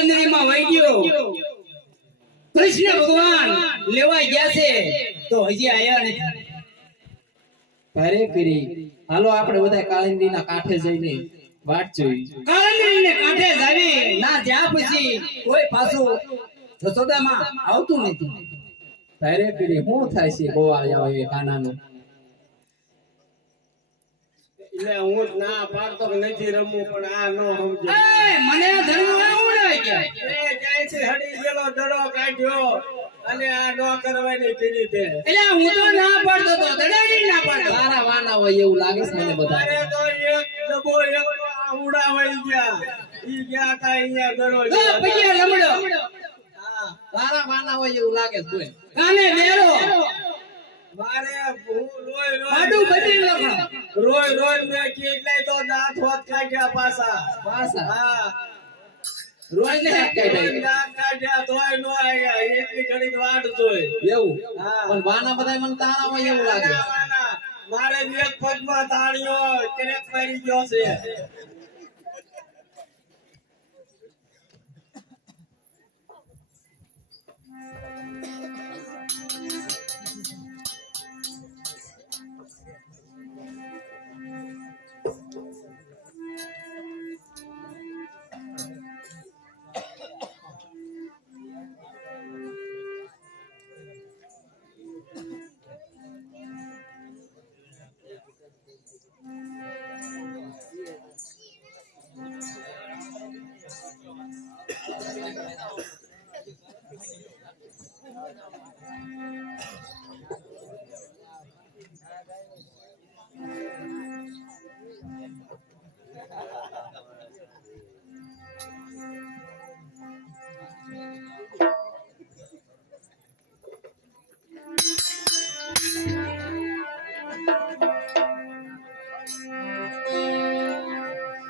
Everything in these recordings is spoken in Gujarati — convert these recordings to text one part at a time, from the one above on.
કાલંદરીમાં વહી ગયો કૃષ્ણ ભગવાન લેવા ગયા છે તો હજી આયા નથી અરે કરી હાલો આપણે બધા કાળિંદીના કાંઠે જઈને વાટ જોઈ કાલંદરીને કાંઠે જાવી ના જ્યાં પછી કોઈ પાછું જસોદામાં આવતું નથી અરે કરી શું થાય છે ગોવા આવે કાનાનું એટલે હું ના પાડતો કે નથી રમવું પણ આ નો સમજે મને ધર્મ આવડે કે એ જાય છે હડી ગયેલો દડો કાઢ્યો અને આ નો કરવાની કીધી તે એટલે હું તો ના પાડતો તો દડાડી ના પાડતો તારા વાના હોય એવું લાગે છે મને બધા અરે તો એક ડબો એક આવડા વઈ ગયા ઈ ગયા તા અહીંયા દડો પછી રમડો હા તારા વાના હોય એવું લાગે છે કોઈ કાને વેરો મારે હું રોય આડું બધી લખો રોય મેં કેટલે તો દાંત હોત કાઢ્યા પાછા પાછા હા રોય ને કાઢ્યા દાંત કાઢ્યા તોય નો આયા એટલી ઘડી વાટ જોઈ એવું હા. પણ વાના બધા મને તારા હોય એવું લાગે મારે એક પગમાં તાળીઓ ક્રેક મારી ગયો છે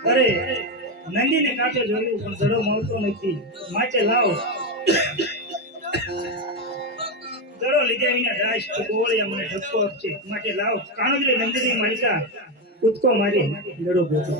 અરે નંદીને કાંઠે જોયું પણ દડો મળતો નથી માટે લાવ દડો લીધા વિના દાસ ગોળિયા મને ધક્કો આપશે માટે લાવ કાણોદરી નંદીની માલિકા કૂદકો મારી દડો ગોતો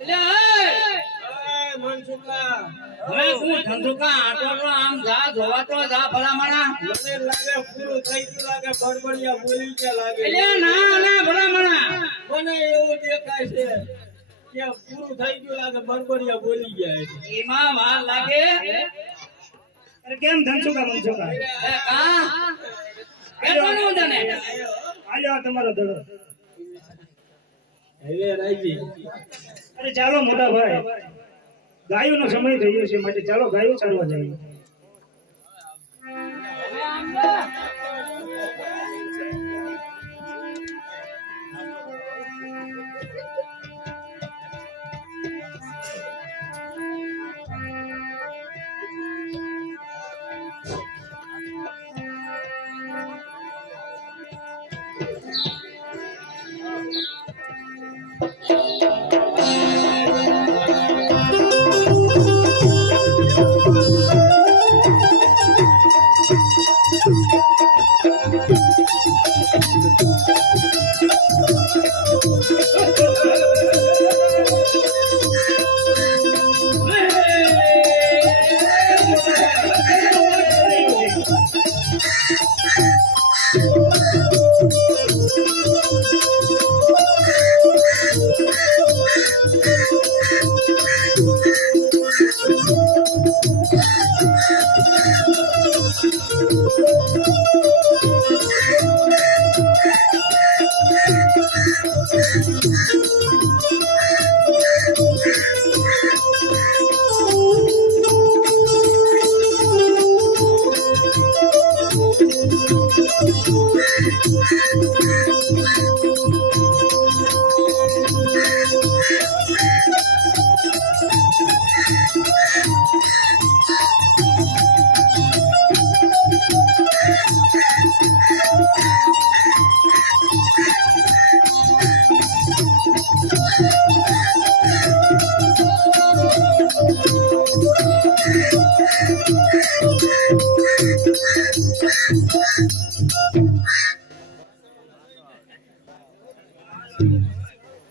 એટલે હે! એ મનસુખા, હવે તું ધંધુકા આટલો આમ જા જોવા તો જા ભલામણા. મને લાગે પૂરું થઈ ગયું લાગે, બડબડિયા બોલી ગયા લાગે. એટલે ના ના ભલામણા. મને એવું દેખાય છે કે પૂરું થઈ ગયું લાગે, બડબડિયા બોલી ગયા છે. એમાં વાર લાગે. અરે કેમ ધનસુકા મનસુકા એ કા કેવાનું તને? આલ્યો આ તમારો દડો. હવે રાજી, અરે ચાલો મોટા ભાઈ, ગાયોનો સમય થઈ ગયો છે, માટે ચાલો ગાયો ચારવા જઈએ. હવે આમ જા.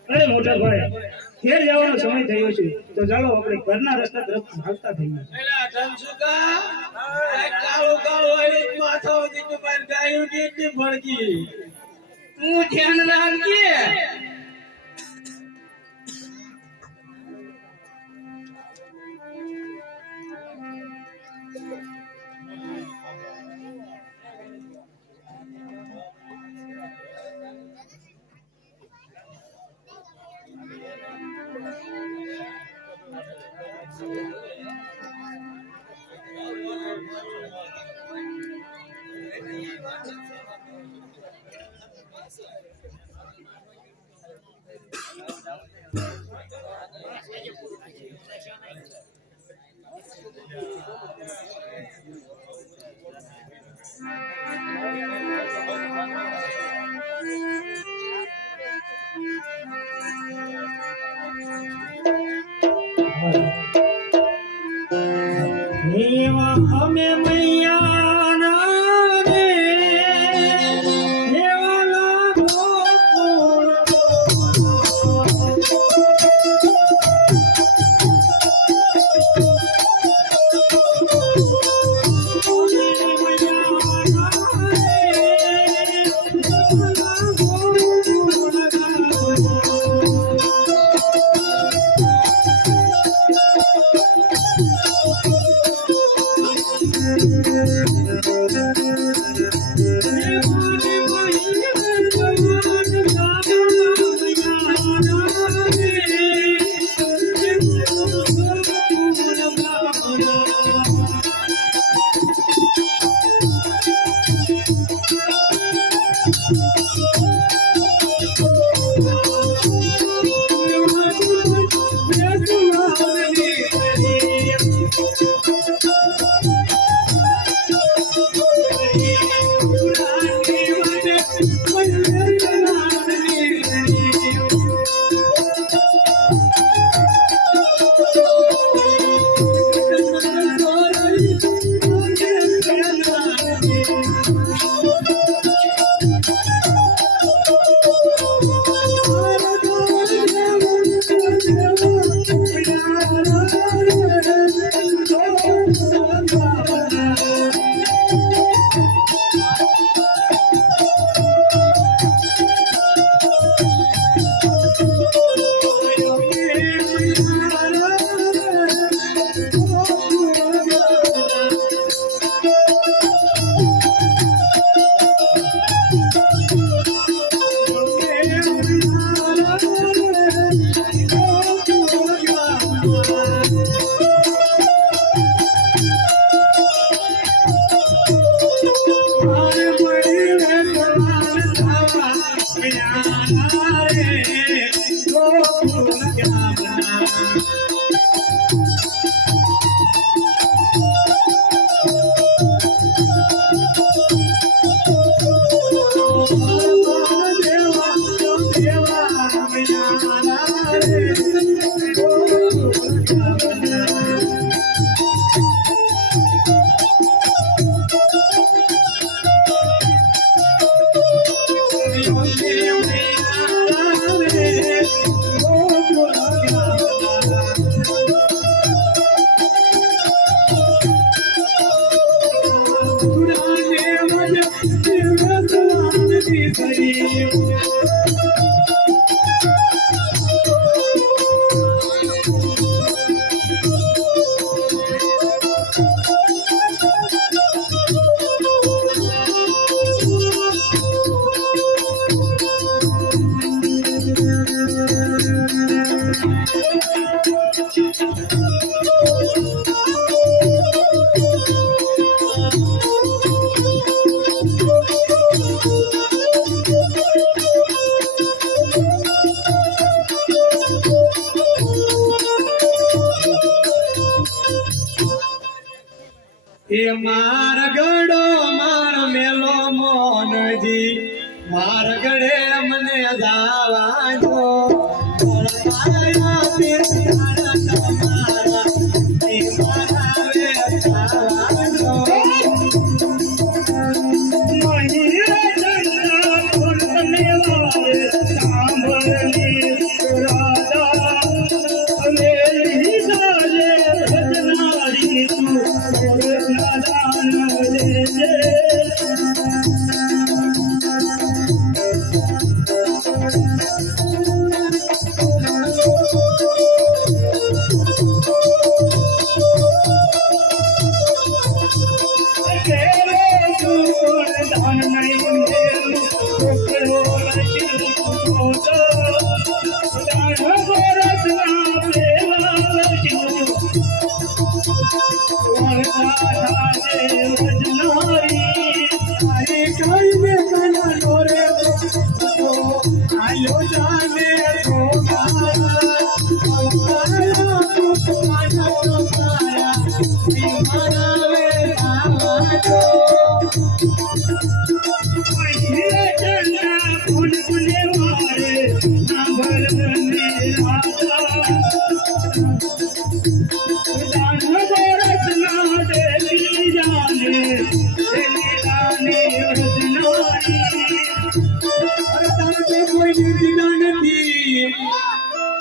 અરે મોટા ભાઈ, ઘેર જવાનો સમય થયો છે, તો ચાલો આપણે ઘરના રસ્તા તરફ હાલતા થઈએ. એલા ધનસુકા, આ કાળું કાળું આવીને માથા સુધી તો મારી ગાયું કેટલી ભડકી. તું ધ્યાન રાખજે. એવા અમે મૈયાના રે એવા લાગો એ માર ગડો માર મેલો મોનજી માર ગડે મને જાવા જો મારા પિતા તમારા એ મારા વે જાવા જો Hare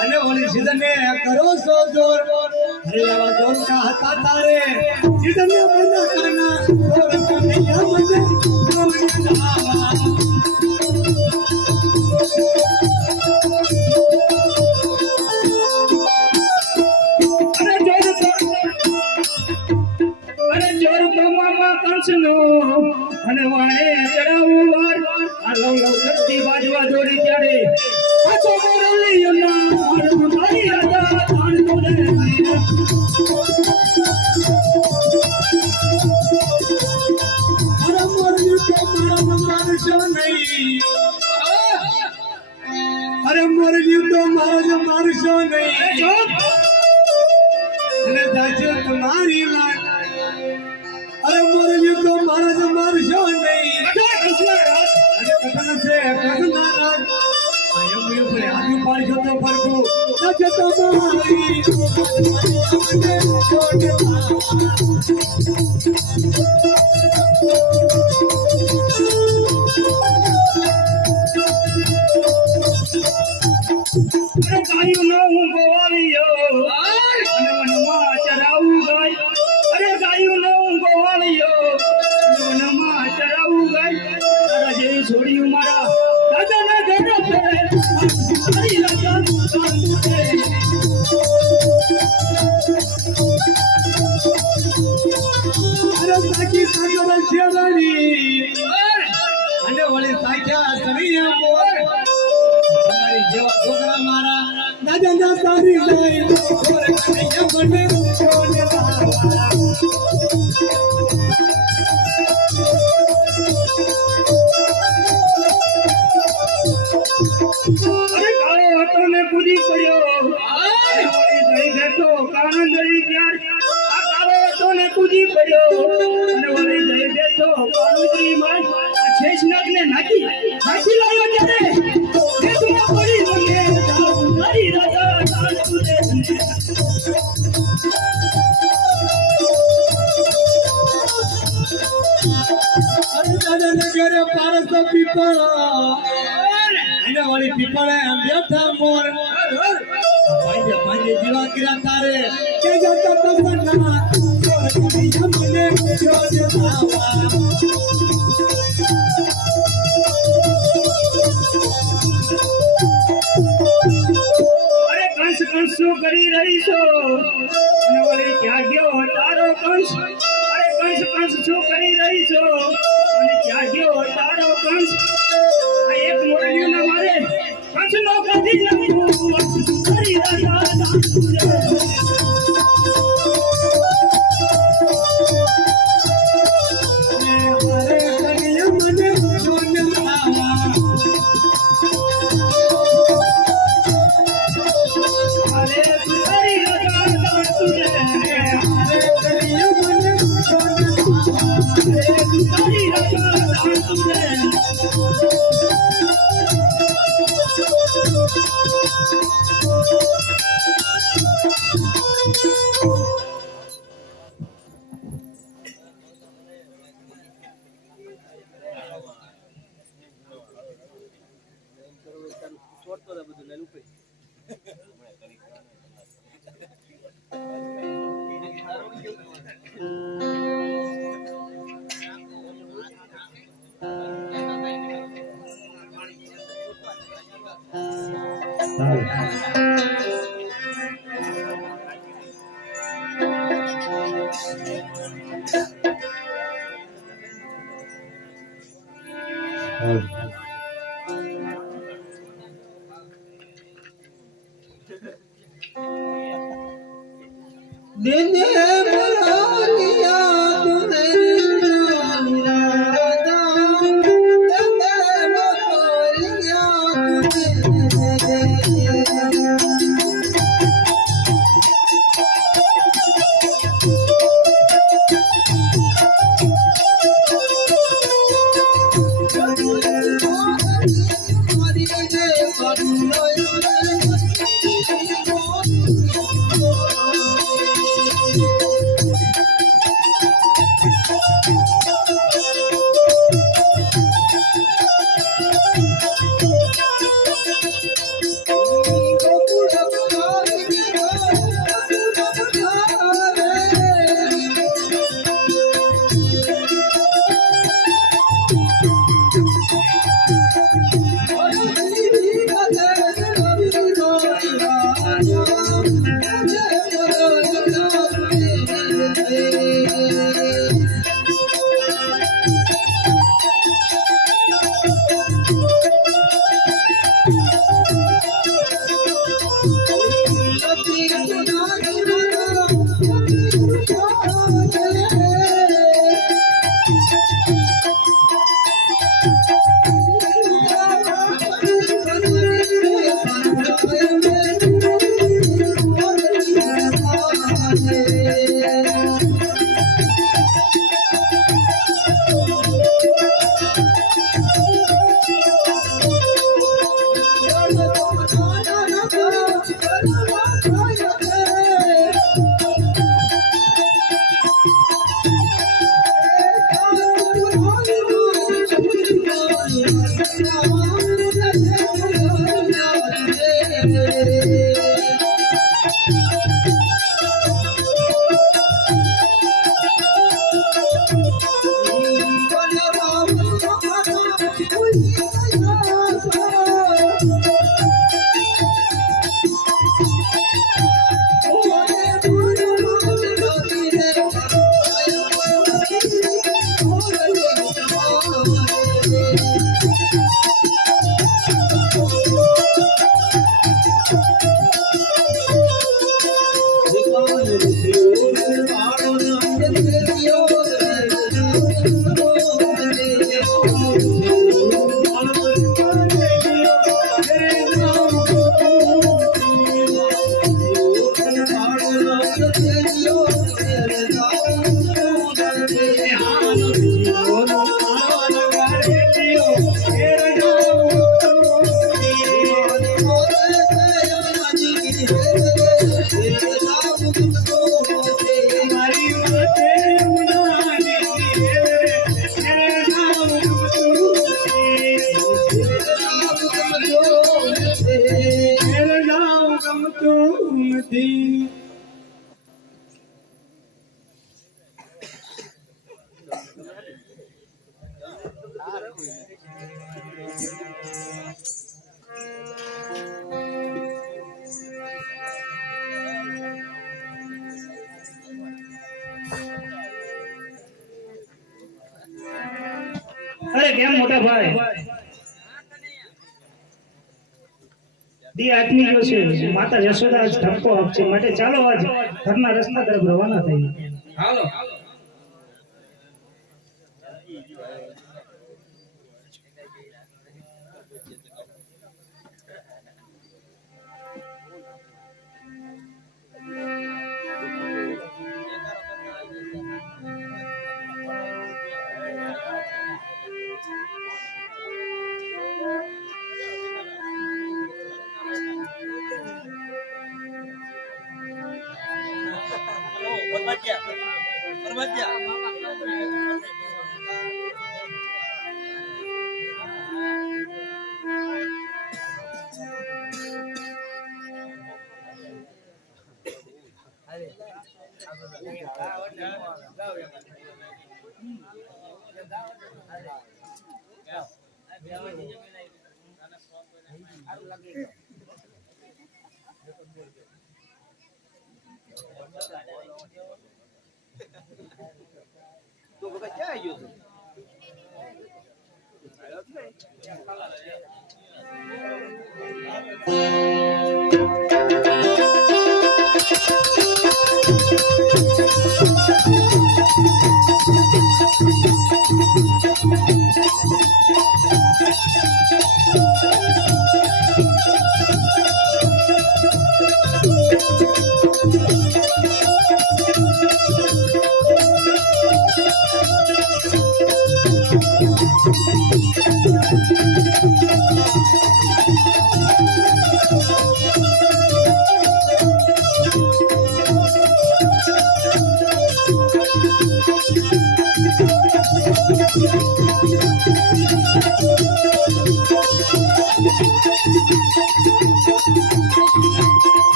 અને ઓલી સીધને કરો સો જોર અરે આવા જોર કા હતા તારે સીધને બંધ કરના જોર કનૈયા મને જોર ધાવા અને વાણે ચડાવું વાર આ લવ લવ કરતી બાજવા દોડી ત્યારે પાછો મોરલી ના મારું તારી રાજા તાણ તોડે અરે મોરલી તો મારા મારશો નહીં અરે મોરલી તો મારા મારશો નહીં અને દાજો તમારી લાગ અરે મોરલી તો મારા મારશો નહીં અને કથન છે કથના રાજ આયમ ઉપર આદિ પાડજો તો ફરકો નજે તો મારી ગાયું નો હું ગોવાળિયો અને વનમાં ચરાવું ગાય અરે ગાયું નો હું ગોવાળિયો અને વનમાં ચરાવું ગાય તારા જેવી છોડ્યું મારા દાદાના ઘરે ફરે તારી રાજા તારું છે અરે સાકી સાગર શેરાની અને ઓલી સાખ્યા સરિયા બોલ તમારી જેવા છોકરા મારા દાદા ના સારી જાય ઓર કનૈયા મને જોને બાવા અરે કાળો હતો ને કૂદી પડ્યો અને વળી જઈ બેઠો કાણંદરી ત્યાર આ કાળો હતો ને કૂદી પડ્યો અને વળી જઈ બેઠો કાણંદરી માં આ શેષનાગ ને નાખી લાવ્યો ત્યારે દેખમાં પડી મને જાઉં તારી રાજા તાણ તુલે અરે દાદા ના ઘરે પારસ પીપળા અને ઓલી પીપળે બેઠા મોર પાંજે જીવા કર્યા તારે કે જતા તસના જોર કનૈયા મને જોને બાવા અરે કંસ કંસ શું કરી રહી છો અને વળી ક્યાં ગયો તારો કંસ અરે કંસ કંસ શું કરી રહી છો અને ક્યાં ગયો તારો કંસ આ એક મોરલ્યું ના મારે કંસ નો કાઢી નાખું તારી રાજા તાણ તુલે અરે કનૈયા મને જોને બાવા અરે તારી રાજા તાણ તુલે અરે કનૈયા મને જોને બાવા અરે તારી રાજા તાણ તુલે दिने बुला लिया तुम्हें राजा दिने बुला लिया तुम्हें અરે કેમ મોટા ભાઈ દી આત્મી ગયો છે માતા યશોદા આજ ધક્કો આપશે માટે ચાલો આજ ઘરના રસ્તા તરફ રવાના થઈએ હાલો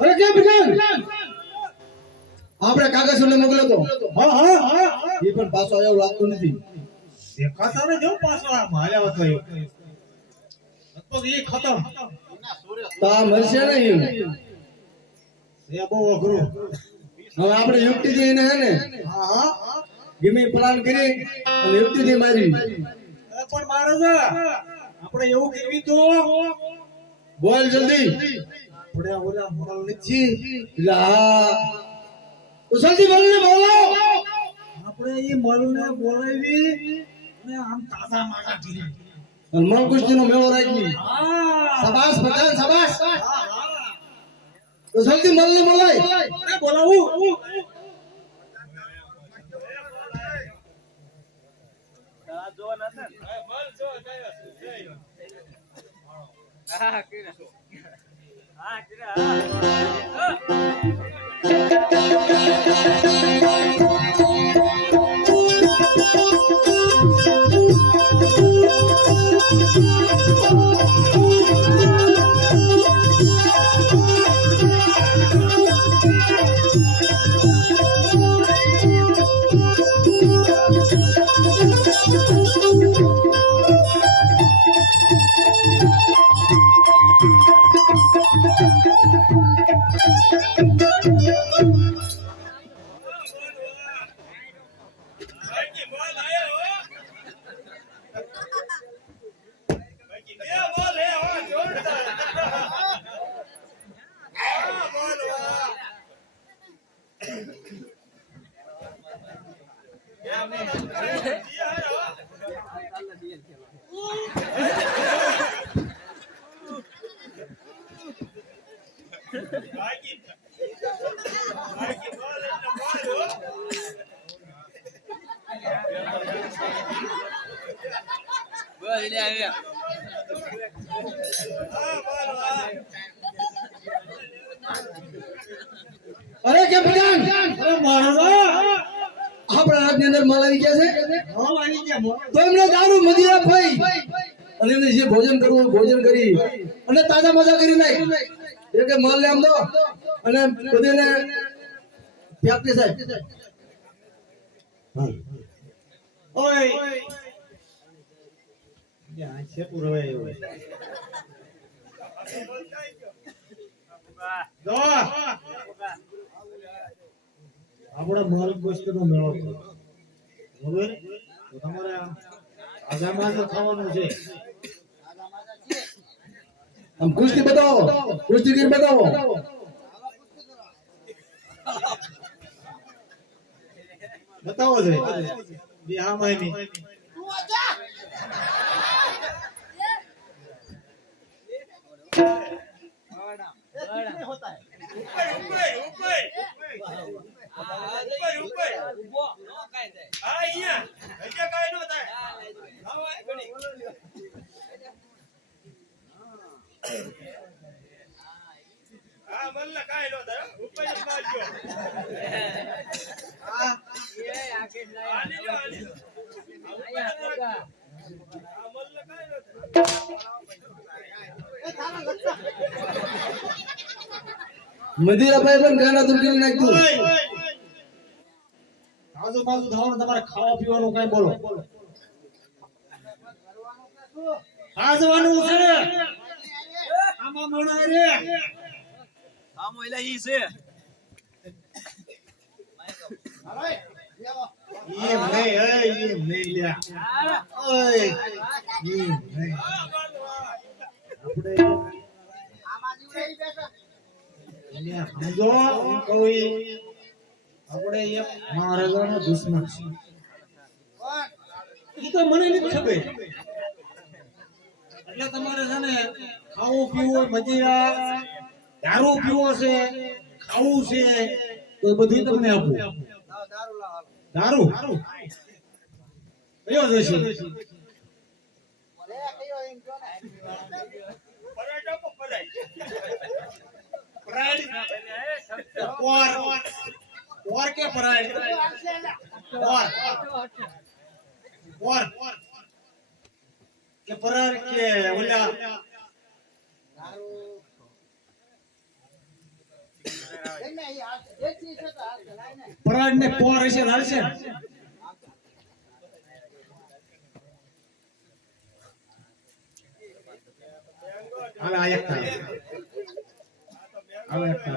અરે કેમ પઠાણ આપણે કાગળ સુલે મોકલ્યો તો હા હા હા એ પણ પાછો આવ્યો લાગતો નથી દેખાતા ને જો પાછો આ માલ્યા હતો તો એ ખતમ તા મરશે નહીં એ બહુ અઘરું હવે આપણે યુક્તિ થી એને હે ને હા હા ગમે પ્લાન કરી અને યુક્તિ થી મારી પણ મારો છે આપણે એવું કરવી તો બોલ જલ્દી ઓલા મોરલ નથી લા ઉછળતી બોલીને બોલો. આપણે એ મળને બોલાવી અને આમ તાજા માટા ધીરે. મલ કુસ્તીનો મેળો રાખી. હા શાબાશ પઠાણ શાબાશ. ઉછળતી મલને બોલાય. અરે બોલાવું. અરે કે પઠાણ, અરે મારો આપણા રાજની અંદર માલ આવી ગયા છે. હાલ આવી ગયા મોર. તો એમને દારૂ મદિરા ભાઈ અને એમને જે ભોજન કરવું હોય ભોજન કરી અને તાજા મજા કરી નાખ. એ કે માલ લે આમ દો અને બધીને વ્યાપતી સાહેબ. ઓય યા છે પુરવે એવું. જો આપણો માલ ગોસ્તનો મેળો છે. બરોબર? તો તમારે આજામાં જ ખાવાનું છે. આમ કુસ્તી બતાવો, કુસ્તીગીર બતાવો. બતાવો છે બિહારમાં એની. મદિરા ભાઈ પણ ગાના દુર્ગી નાખ્યું. આજુબાજુ થવાનું તમારે ખાવા પીવાનું કઈ બોલો. ખાવાનું છે આમાં મોણા રે. એમ નહીં, એમ નહીં લ્યા. ઓય, એમ નહીં. આપણે સમજો, હું કહું ઈ આપણે એક મહારાજાનો દુશ્મન છે. ઈ તો મને નથી ખબર. એટલે તમારે છે ને ખાવું પીવું મજીરા દારૂ પીવો છે ખાવું છે તો બધું તમને આપું. દારૂ કયો જોઈશે? और के पराय और के परार के ओला परार ने पोर ऐसे लाल से आला एक था आला एक था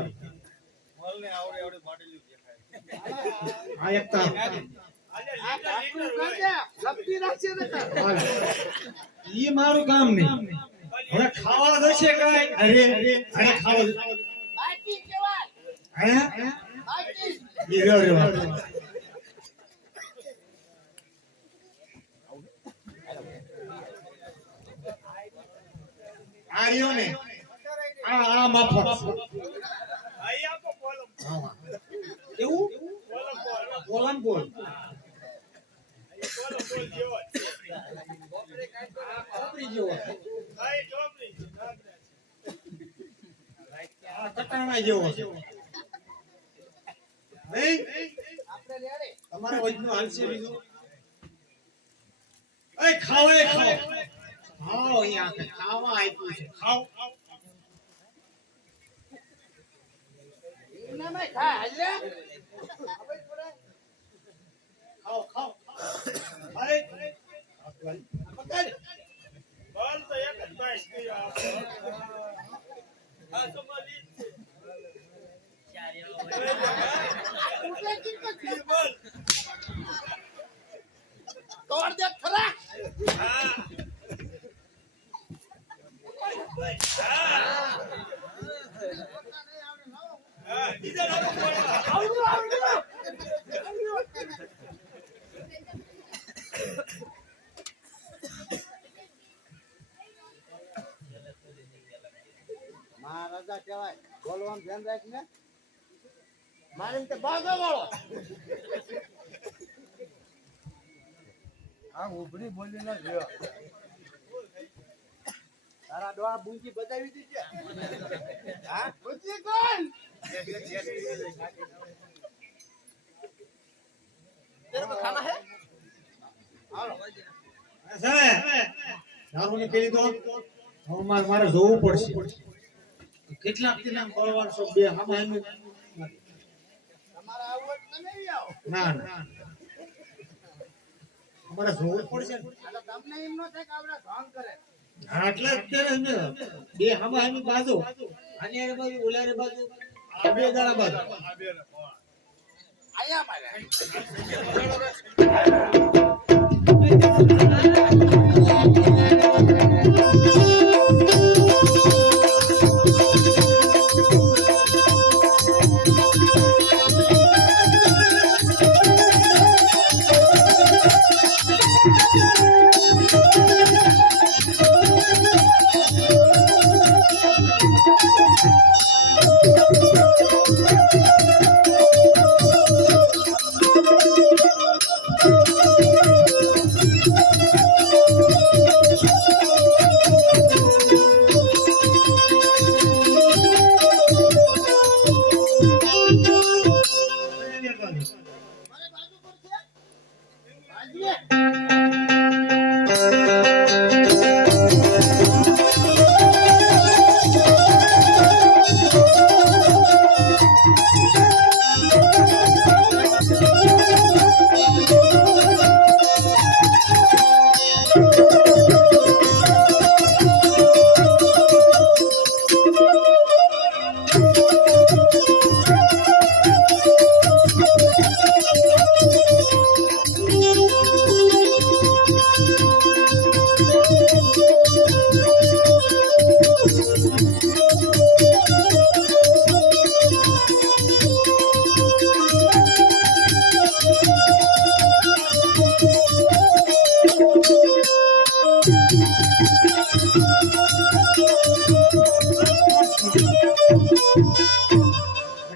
आयता ये मारू काम नहीं હવે ખાવા દશે કાઈ અરે અરે ખાવા બાકી કેવા હે બાકી ઈ રહ્યો રહ્યો. આ રહ્યો ને આ માફક એવું બોલમ બોલ ખોપરી જેવો છે. આ કટાણા જેવો છે નહીં તમારે વજનો હાલશે બીજું એ ખાઓ ખાઓ અહીંયા ખાવા આપ્યું છે ખાઓ ખાઓ ખાઓ અરે પકડ મહારાજા કહેવાય બોલવાનું ધ્યાન રાખીને મારે એમ તે બાગા વાળો હા ઉભરી બોલી ના ગયો તારા ડોહા બુંજી બજાવી દીધી હા બુંજી કોણ તેરે કો ખાના હે હાલો સરે દારૂ ની પેલી તો હવે મારે જોવું પડશે કેટલા દિના બોલવાનું છો બે હામે હામે તમારા આવું તમે નહીં આવો ના ના અમારે જોવું પડશે ને. આ તો તમને એમ નો થાય કે આવડા ભાંગ કરે હા, એટલે અત્યારે ને બે હામે હામે બાજુ આની હારે બાજુ ઓલારે બાજુ આ બે જણા બાજુ આયા મારે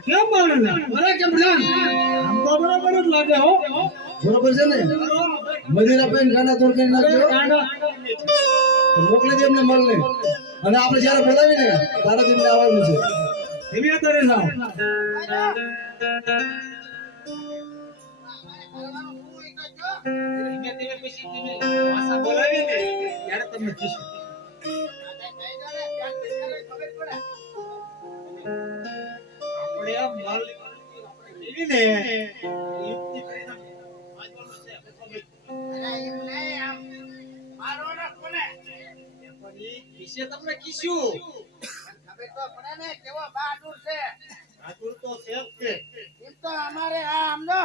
કેમ માને અરે કેમ જાન આમ તો બરાબર જ લાગે હો બરોબર છે ને મદિરા પેન ગાંડા તોડ કરી નાખજો તો મોકલી દે એમને મળને અને આપણે જ્યારે બોલાવીને તારે તેમને આવવાનું છે ધીમે તરે જાઓ ધીમે ધીમે પછી ધીમે ભાષા બોલાવી ને ત્યારે તમને કીશું આપણે આ માલ એવી ને યુક્તિ કરીને આજવાનું છે પણ એ વિશે તમને કીશું ખબર તો પડે ને કેવો બહાદુર છે આતુર તો છે જ તે એમ તો અમારે આ આમનો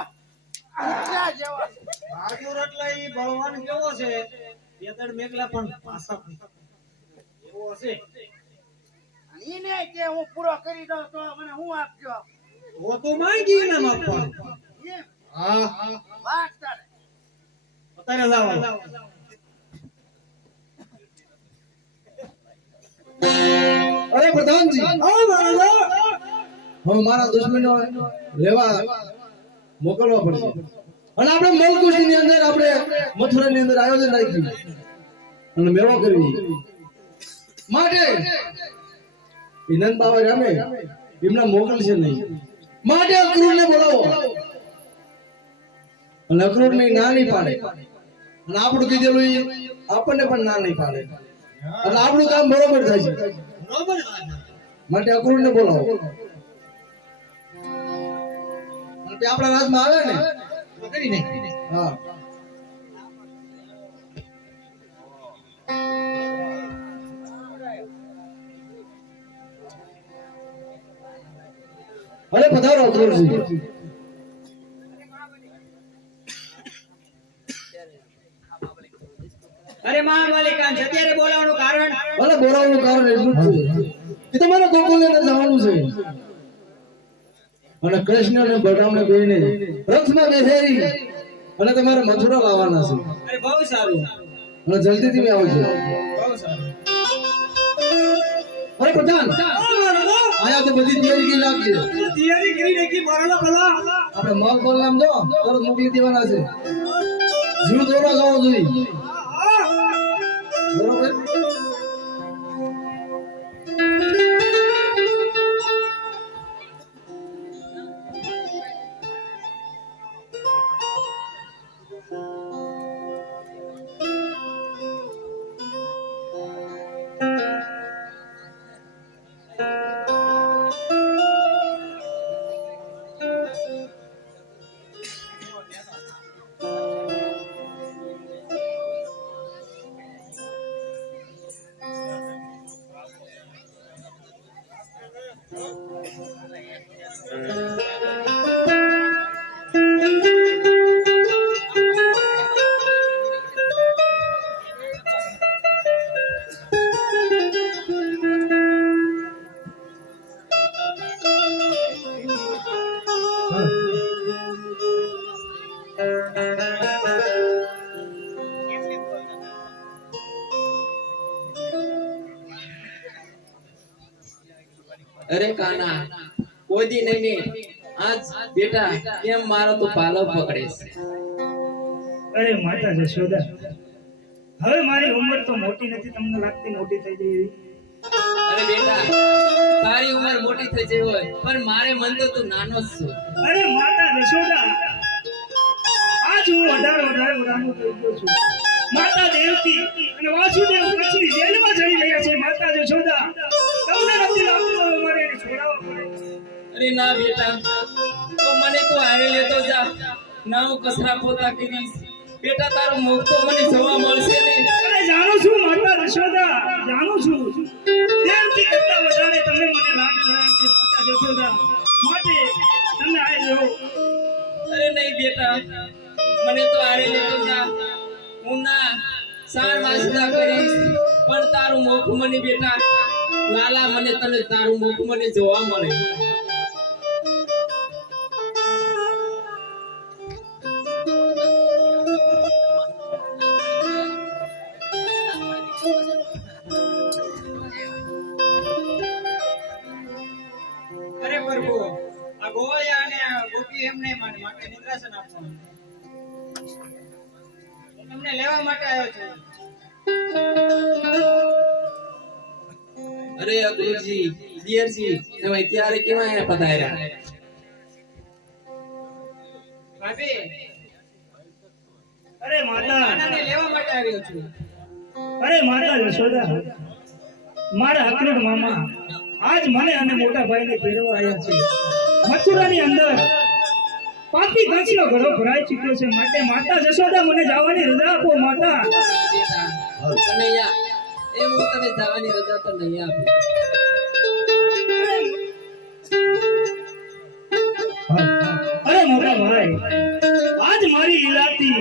ઊંચા જેવો છે. બહાદુર એટલે ઈ બળવાન કેવો છે બે ત્રણ મેઘલા પણ પાછા એવો હશે અને ઈને કે હું પૂરો કરી દઉં તો મને હું આપજો ઓ તો માંગી ઇનામ આપવાનું. એમ હા વાત તારે અત્યારે લાવો. અરે પ્રધાનજી આવો મહારાજા. હવે મારા દુશ્મનો લેવા મોકલવા પડશે અને આપણે મલકુશી ની અંદર આપણે મથુરા ની અંદર આયોજન રાખ્યું અને મેળો કરવી માટે વિનંત બાબા રામે એમના મોકલશે નહીં માટે અક્રૂર ને બોલાવો અને અક્રૂર ને ના નહીં પાડે અને આપણું કીધેલું ઈ આપણને પણ ના નહીં પાડે એટલે આપણું કામ બરોબર થાય છે બરોબર વાત. માટે અક્રૂર ને બોલાવો અને તે આપણા રાજમાં આવે ને તો કરી નાખી. હા અરે પધારો અક્રૂરજી અરે મહામાલિકાન અત્યારે બોલાવવાનું કારણ અરે બોલાવવાનું કારણ એટલું જ છે કે તમારે ગોકુળ અંદર જવાનું છે અને કૃષ્ણ અને બળરામને બેને રથમાં બેસાડી અને તમારે મથુરા લાવવાના છે અરે બહુ સારું અને જલ્દી થી આવજો બહુ સારું અરે પ્રધાન આયા તો બધી તૈયારી કરી નાખજે તૈયારી કરી નાખી મહારાજા પેલા. આપણે મગ બોલનામ જો તરત મોકલી દેવાના છે જીવ દોરા ગાવો જોઈએ બરોબર અરે કાના કોઈ દી નહીં આજ બેટા કેમ મારો તો પાલવ પકડે છે અરે માતા જશોદા, હવે મારી ઉંમર તો મોટી નથી, તમને લાગતી મોટી થઈ ગઈ એવી? અરે બેટા તારી ઉંમર મોટી થઈ જઈ હોય પણ મારે મન તો તું નાનો જ છું. અરે માતા જશોદા, આજ હું 18 વર્ષનો થઈ ગયો છું. માતા દેવકી અને વાસુદેવ કચ્છની જેલમાં જઈ રહ્યા છે. માતા જશોદા, તમને નથી લાગતું મારે એને છોડાવવા પડે? અરે ના બેટા, તો મને તું હારે લેતો જા, ના હું કસરા પોતા કરીશ. બેટા તારું મુખ તો મને જોવા મળશે ને. અરે જાણું છું માતા જશોદા, જાણું છું દેવકી કરતા વધારે તમે મને લાગ રહ્યા છે માતા જશોદા, માટે તમે આ લેવો. અરે નહીં બેટા, મને તો હારે લેતો જા, હું ના સાર વાસતા કરીશ પણ તારું મુખ મને બેટા લાલા મને તને તારું મુખ મને જોવા મળે. અરે પ્રભુ, આ ગોવાળિયા અને આ ગોપી એમ નહીં માને, માટે નિદ્રાસન આપવાનું. હું તમને લેવા માટે આવ્યો છું. અરે અક્રૂરજી, દિયરજી, તમે ત્યારે કેવા અહીંયા પધાર્યા? ભાભી, અરે માતા, આનાને લેવા માટે આવ્યો છું. અરે માતા જશોદા, મારા અક્રૂર મામા આજ મને અને મોટા ભાઈને ફેરવા આવ્યા છે. મથુરાની અંદર પાપી કંસનો ઘડો ભરાઈ ચૂક્યો છે, માટે માતા જશોદા મને જવાની રજા આપો. માતા બેટા, કનૈયા, એ હું તને જવાની રજા તો નહીં આપું. અરે મોટા ભાઈ, આજ મારી લીલાથી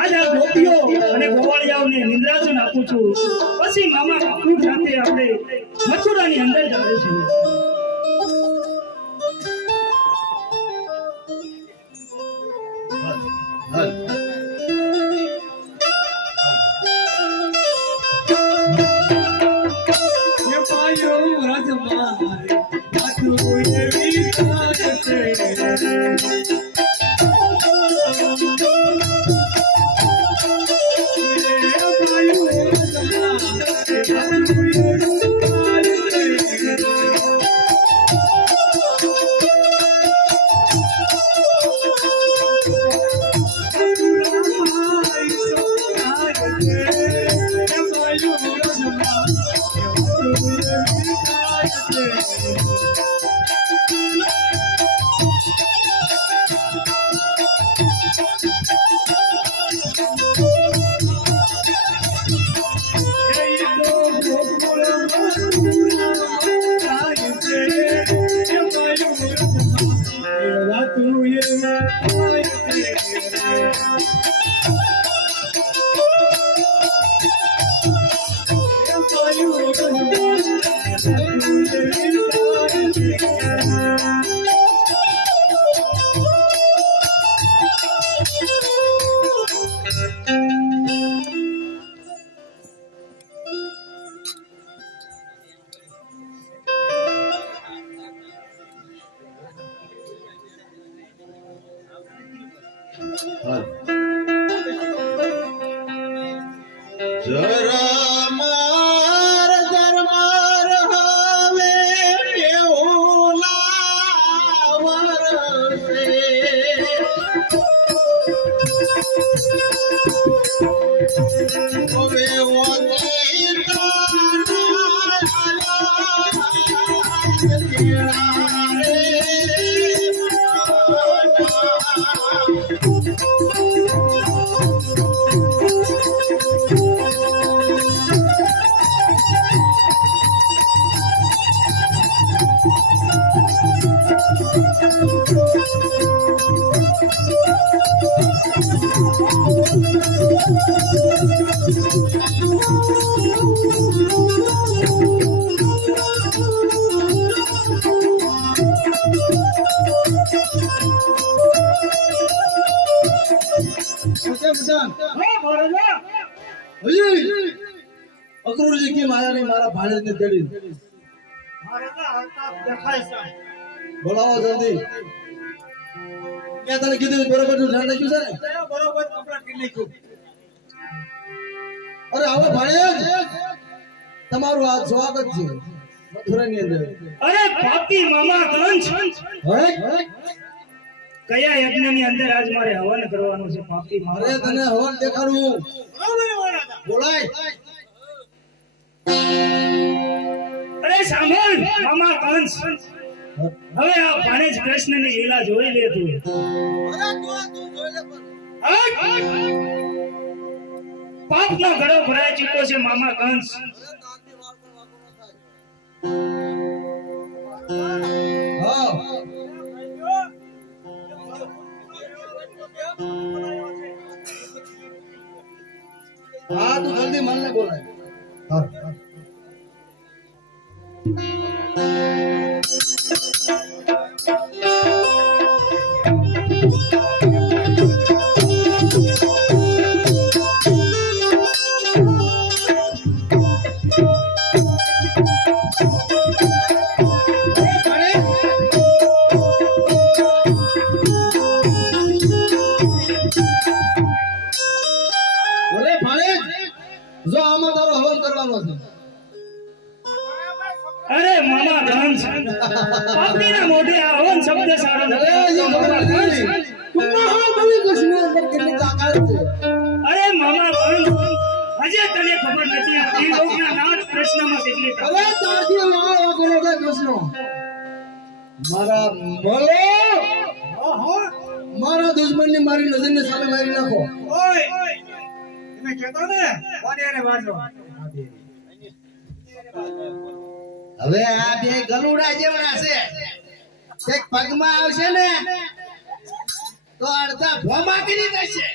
આજ આ ગોપીઓ અને ગોવાળિયાઓને નિંદ્રાસન આપું છું. પછી મામા અક્રૂર સાથે આપણે મથુરાની અંદર જાય છે. હાલ. એ પાયો રાજમારે આટલું એવી તાજ છે હાલ. જરમાર જરમાર હવે કેવલા વરસે. હવે ઓની અક્રૂરજી કેમ આયા નહીં મારા ભાણેજને તેડી? બોલાવો જલ્દી. ક્યાં તને કીધું બરોબર નું ધ્યાન રાખ્યું છે ને? બરોબર કમ્પ્લીટ કરી નાખ્યું. અરે આવો ભાણેજ, તમારું આ સ્વાગત છે મથુરાની અંદર. અરે પાપી મામા કંસ, હે? કયા યજ્ઞની અંદર આજ મારે હવન કરવાનું છે? પાપી અરે મામા તને હવન દેખાડું. બોલાય. અરે સાંભળ મામા કંસ, હવે આ ભાણેજ કૃષ્ણની લીલા જોઈ લે તું. પાપનો ઘડો ભરાઈ ચૂક્યો છે મામા કંસ. હા. હા તું જલ્દી મનને બોલાય. હા. અરે ભાણેજ, જો આમાં તારો હવન કરવાનો છે. અરે મામા કંસ, પાપીના મોઢે આ હવન શબ્દ સારો અરે એ ખબર નથી. તું મહાબલી કૃષ્ણની અંદર કેટલી તાકાત છે. અરે મામા કંસ, હજે તને ખબર નથી આ ત્રિલોકના નાથ કૃષ્ણમાં કેટલી તાકાત. અરે તારથી વાળો કરો છે કૃષ્ણ. મારા મારા દુશ્મનની મારી નજરની સામે મારી નાખો. ઓય તમે કહેતો ને કોને એને વાંચો. હવે આ બે ગલુડા જેવડા છે એક પગમાં આવશે ને તો અડધા ભોમા કરી દેશે.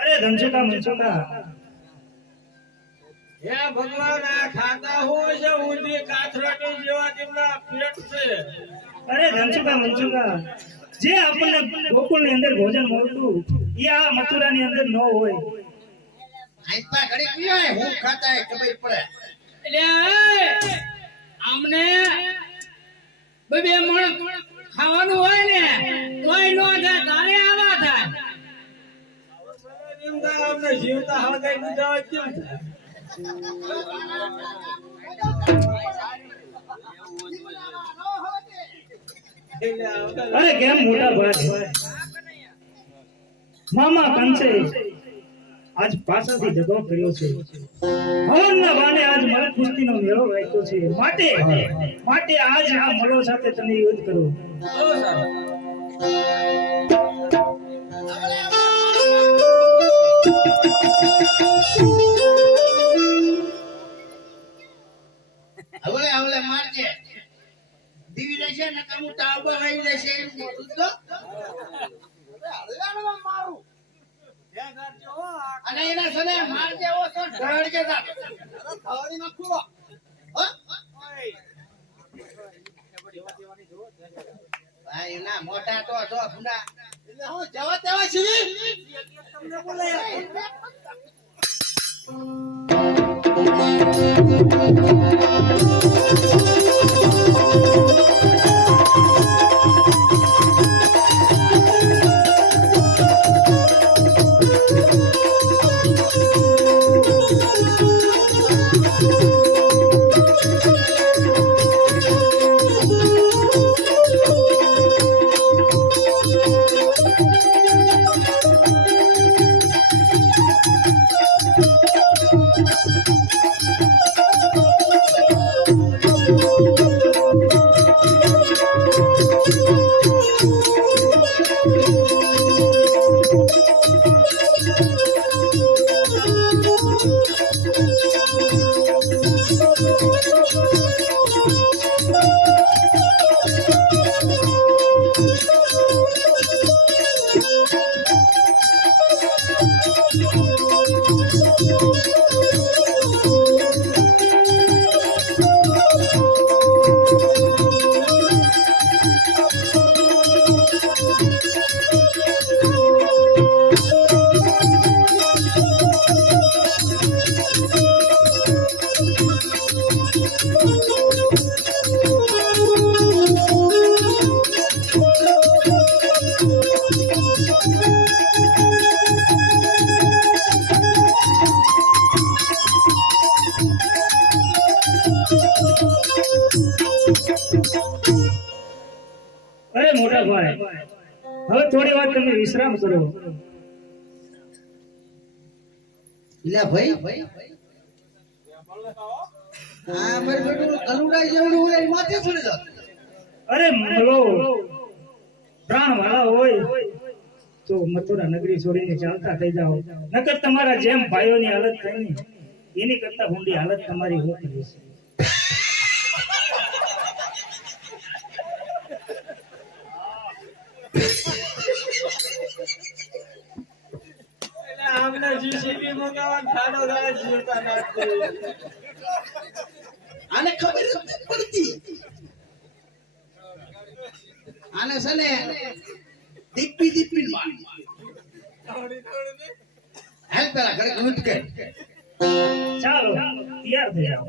અરે ધનસુકા મનસુકા, હે ભગવાન આ ખાતા હોય છે ઊંધી કાથરાટી જેવા તેમના પેટ છે. અરે ધનસુકા મનસુકા, જે આપણને ગોકુળની અંદર ભોજન મળતું એ આ મથુરાની અંદર ન હોય. આઈપા ઘડી પીવાય હું ખાતા હે ખબર પડે. એટલે આમને બે મણ ખાવાનું હોય ને તોય નો જાય, તારે આવા થાય. નિંદા અમને જીવતા હળગાઈ દીધા હોય કેમ થાય? અરે કેમ મોટા ભાઈ, મામા કંસે આજ પાછળથી દગો કર્યો છે. હવનના બાને આજ મલ કુસ્તીનો મેળો રાખ્યો છે. માટે આજ આ મલો સાથે તમે યુદ્ધ કરો. બહુ સારું. હવે હવે મારજે દીવી લેશે ને કમુ તાવબા લઈ લેશે એમ મોટું તો હળગાડવા મારું ધ્યાન રાખજો હો. આ અને એના સને મારજે ઓ તો ઢળકે જા ખાવડી નાખો હો. ભાઈ ના મોટા તો જો ભૂંડા એટલે હું જવા તેવા સીવી તમને બોલાયા. અરે મોટા ભાઈ, હવે થોડી વાર તમે વિશ્રામ કરો. લે ભાઈ હા મારી બેટું ગલુડા જેવડું હોય એ માથે ચડી જાત. અરે મલો પ્રાણ વાળા હોય તો મથુરા નગરી છોડીને ચાલતા થઈ જાઓ. નકર તમારા જેમ ભાઈઓની હાલત થઈ ને એની કરતા ઊંડી હાલત તમારી હું કરીશ. એટલે આમને જીસીબી મંગાવવાનો ખાડો થાય જીવતા નથી. આને ખબર જ નથી પડતી. આને છે ને દીપી માર હેલ પેલા ઘરે ગમત કે ચાલો તૈયાર થઈ જાઓ.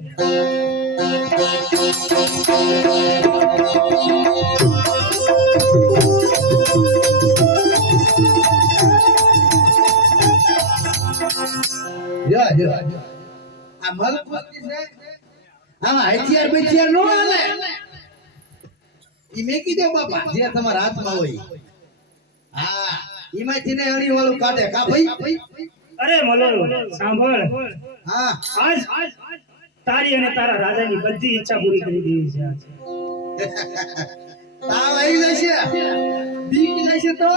આ મલકુસ્તી છે આમાં હથિયાર બથિયાર નો હાલે. ઈ મેકી દો બાપા જે તમારા હાથમાં હોય. હા ઈમાંથી ને અણી વાળું કાઢે કા ભાઈ. અરે મલો સાંભળ, હા આજ તારી અને તારા રાજાની બધી ઈચ્છા પૂરી કરી દીધી છે. તાવ આવી જશે બીક જશે તો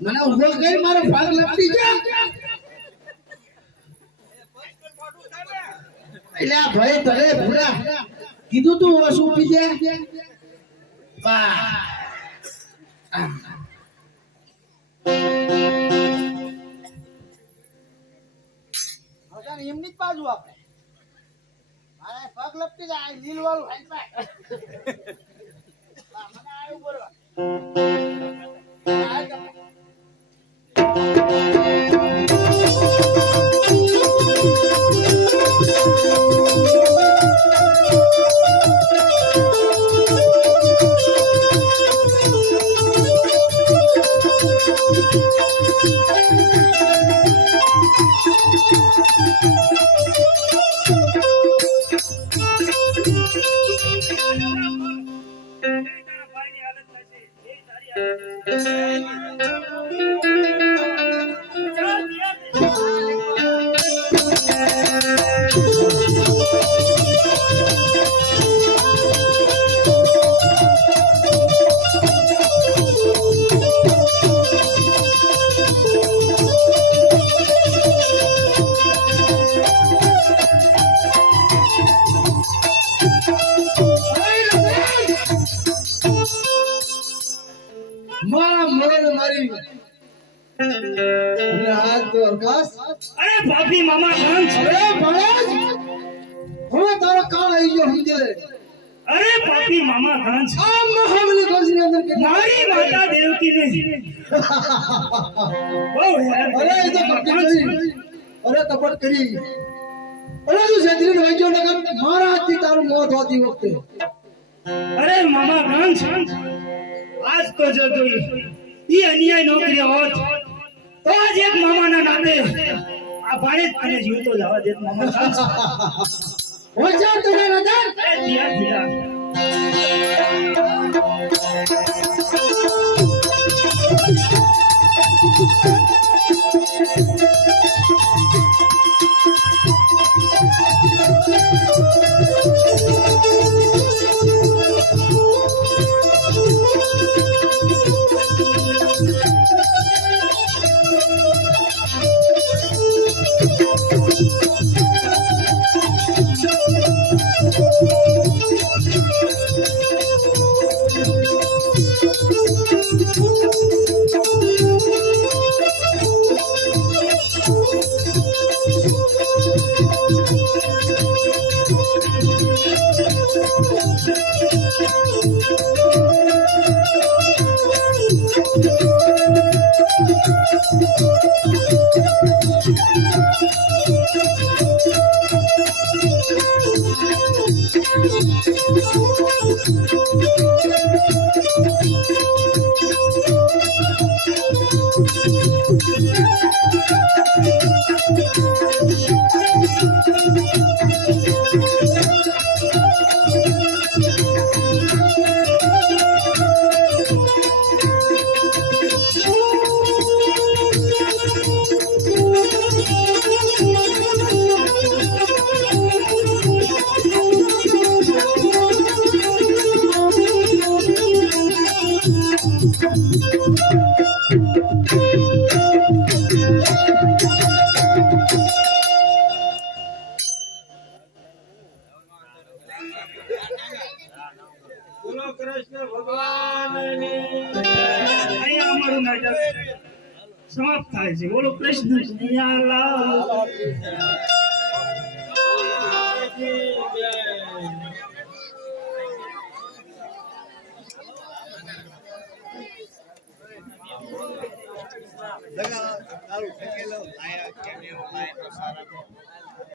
મને ઉભો કરી મારો ભાગ લપટી જા એટલે આ ભાઈ તને ભૂરા કીધું તું ઓછું પી દે બા એમની જ બાજુ આપણે મારે પગ લપટી જાય લીલ વાળું હાઈ પાય મને આવ્યું બોલવા મારા મરણ મારી અને આજ તો અરકાશ અરે ભાભી મામા કંસ અરે ભાણેજ હવે તારો કાળ આવી ગયો સમજે લે અરે ભાભી મામા કંસ આ મહાબલી કોશની અંદર કે મારી માતા દેવકીને બહુ હેરાન અરે એ તો કપટ કરી અરે કપટ કરી અરે તું સેજરી વાંચ્યો નગર મારા હાથથી તારું મોત હોતી વખતે અરે મામા કંસ આજ તો જો તું ઈ અન્યાય નોકરી હોત તો આજ એક મામાના નાતે આ ભાણે તને જીવતો જવા દેત મામા કંસ હોશિયાર તો ના નજર એ ધીરા ધીરા બોલો કૃષ્ણ ભગવાનની અહીંયા અમારું નાટક સમાપ્ત થાય છે બોલો કૃષ્ણ કનૈયાલાલ તારું ઠેકેલો આયા કેમેરો લાય તો સારા